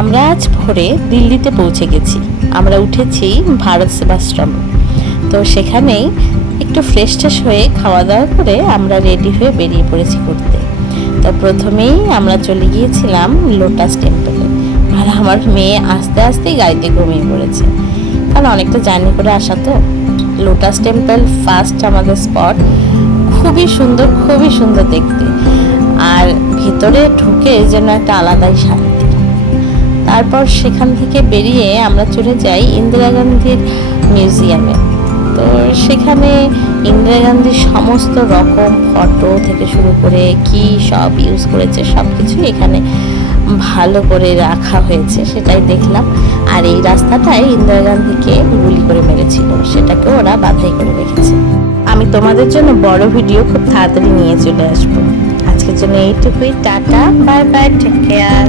আমরা আজ ভোরে দিল্লিতে পৌঁছে গেছি। আমরা উঠেছি ভারত সেবাশ্রমে। তো সেখানেই একটু ফ্রেশ ট্রেশ হয়ে খাওয়া দাওয়া করে আমরা রেডি হয়ে বেরিয়ে পড়েছি ঘুরতে। তো প্রথমেই আমরা চলে গিয়েছিলাম লোটাস টেম্পলে। আর আমার মেয়ে আস্তে আস্তেই গাড়িতে ঘুমিয়ে পড়েছে, কারণ অনেকটা জার্নি করে আসা তো। লোটাস টেম্পল ফার্স্ট আমাদের স্পট। খুবই সুন্দর দেখতে, আর ভেতরে ঢুকে যেন একটা আলাদাই শান্তি। তারপর সেখান থেকে বেরিয়ে আমরা চলে যাই ইন্দিরা গান্ধীর মিউজিয়ামে। তো সেখানে ইন্দিরা গান্ধীর সমস্ত রকম ফটো থেকে শুরু করে কি সব ইউজ করেছে সব কিছু এখানে ভালো করে রাখা হয়েছে, সেটাই দেখলাম। আর এই রাস্তাটায় ইন্দিরা গান্ধীকে গুলি করে মেরেছিল, সেটাকে ওরা বাধাই করে রেখেছে। আমি তোমাদের জন্য বড় ভিডিও খুব তাড়াতাড়ি নিয়ে চলে আসবো। আজকের জন্য এইটুকুই। Tata, bye bye, take care.